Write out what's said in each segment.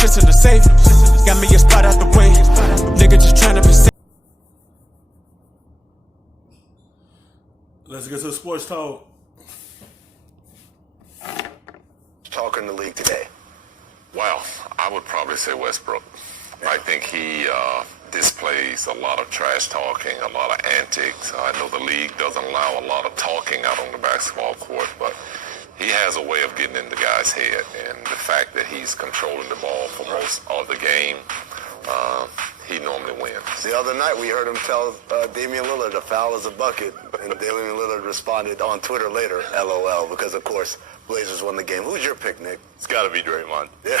shit's in the safe. Got me a spot out the way. Nigga just tryna be safe. Let's get to the sports talk. Talking the league today. Well, I would probably say Westbrook. I think he displays a lot of trash talking, a lot of antics. I know the league doesn't allow a lot of talking out on the basketball court, but he has a way of getting in the guy's head. And the fact that he's controlling the ball for most of the game, he normally wins. The other night we heard him tell Damian Lillard a foul is a bucket, and Damian Lillard responded on Twitter later, LOL, because of course Blazers won the game. Who's your pick, Nick? It's got to be Draymond. Yeah.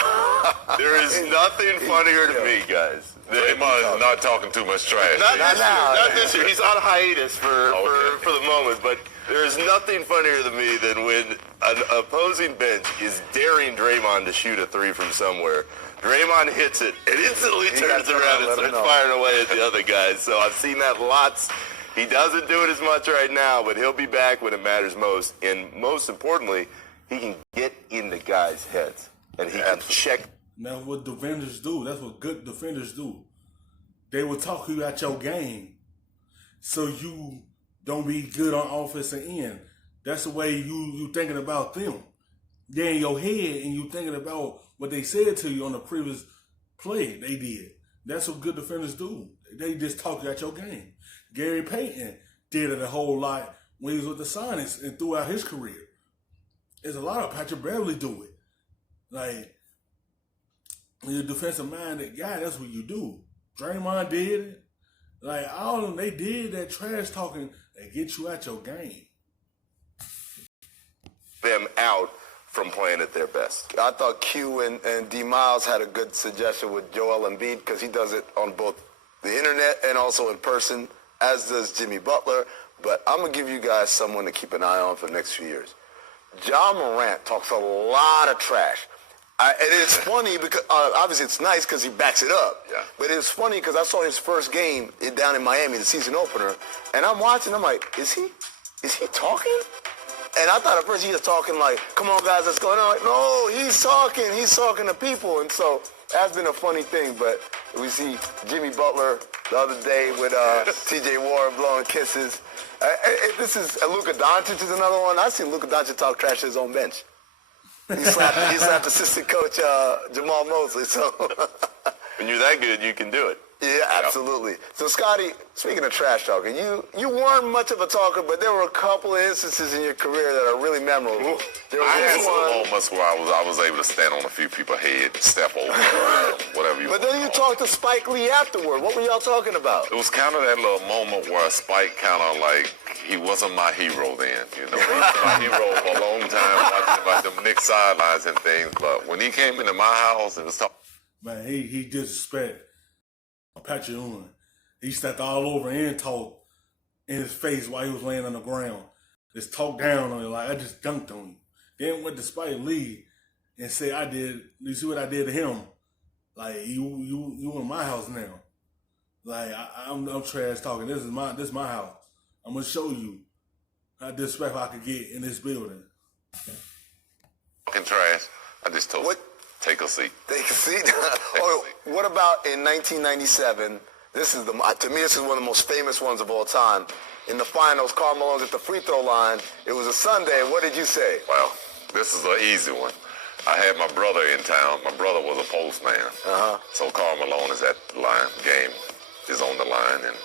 There is nothing funnier to me, guys. Draymond is not talking too much trash. Not this year. He's on hiatus for the moment, but there is nothing funnier to me than when an opposing bench is daring Draymond to shoot a three from somewhere. Draymond hits it and instantly turns around and starts firing away at the other guys. So I've seen that lots. He doesn't do it as much right now, but he'll be back when it matters most. And most importantly, he can get in the guys' heads and he can check. That's what defenders do. That's what good defenders do. They will talk you out your game so you don't be good on offensive end. That's the way you thinking about them. They're in your head and you thinking about what they said to you on the previous play they did. That's what good defenders do. They just talk you out your game. Gary Payton did it a whole lot when he was with the Sonics and throughout his career. There's a lot of Patrick Beverly do it. Like, when you're a defensive-minded guy, that's what you do. Draymond did it. Like, all of them, they did that trash talking that get you out your game. Them out from playing at their best. I thought Q and D Miles had a good suggestion with Joel Embiid because he does it on both the internet and also in person, as does Jimmy Butler. But I'm going to give you guys someone to keep an eye on for the next few years. Ja Morant talks a lot of trash. And it's funny because, obviously it's nice because he backs it up. Yeah. But it's funny because I saw his first game down in Miami, the season opener, and I'm watching, I'm like, is he talking? And I thought at first he was talking like, come on guys, let's go. And I'm like, no, he's talking to people. And so that's been a funny thing, but we see Jimmy Butler the other day with T.J. Warren blowing kisses. This is Luka Doncic is another one. I've seen Luka Doncic talk trash to his own bench. He slapped assistant coach Jamal Mosley. So When you're that good, you can do it. Yeah, absolutely. So, Scottie, speaking of trash talking, you weren't much of a talker, but there were a couple of instances in your career that are really memorable. I had some moments where I was able to stand on a few people's head, step over, whatever you want. But then you talked to Spike Lee afterward. What were y'all talking about? It was kind of that little moment where Spike kind of like, he wasn't my hero then, you know. He was my hero for a long time, watching about them Knicks sidelines and things. But when he came into my house and was talking. Man, he disrespect Patrick Ewing. He stepped all over and talked in his face while he was laying on the ground. Just talked down on him like, I just dunked on you. Then went to Spike Lee and said, you see what I did to him? Like, you in my house now. Like, I'm trash talking. This is my house. I'm going to show you how disrespectful I could get in this building. Fucking trash. I just told you. Take a seat. Take a seat. What about in 1997? To me, this is one of the most famous ones of all time. In the finals, Karl Malone's at the free throw line. It was a Sunday. What did you say? Well, this is an easy one. I had my brother in town. My brother was a postman. So Karl Malone is at the line. Game is on the line. And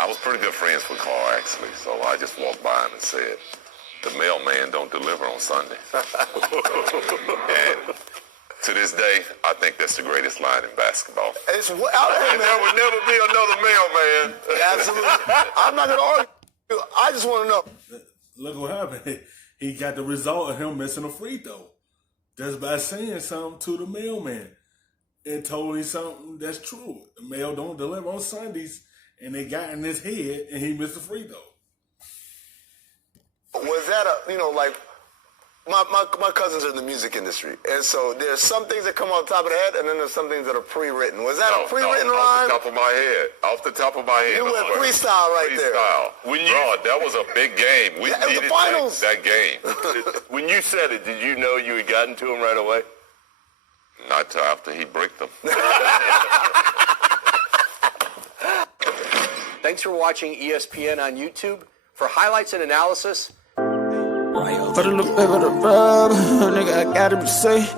I was pretty good friends with Karl, actually. So I just walked by him and said, the mailman don't deliver on Sunday. And to this day, I think that's the greatest line in basketball. And there would never be another mailman. Absolutely. I'm not going to argue. I just want to know. Look what happened. He got the result of him missing a free throw just by saying something to the mailman and told him something that's true. The mail don't deliver on Sundays, and they got in his head, and he missed a free throw. Was that my cousins are in the music industry, and so there's some things that come on top of the head, and then there's some things that are pre-written. Was that a pre-written line? Off the top of my head. You went freestyle there. Bro, that was a big game. We needed the finals. that game. When you said it, did you know you had gotten to him right away? Not till after he bricked them. Thanks for watching ESPN on YouTube. For highlights and analysis, For the little bit of the rub, nigga, I gotta be safe.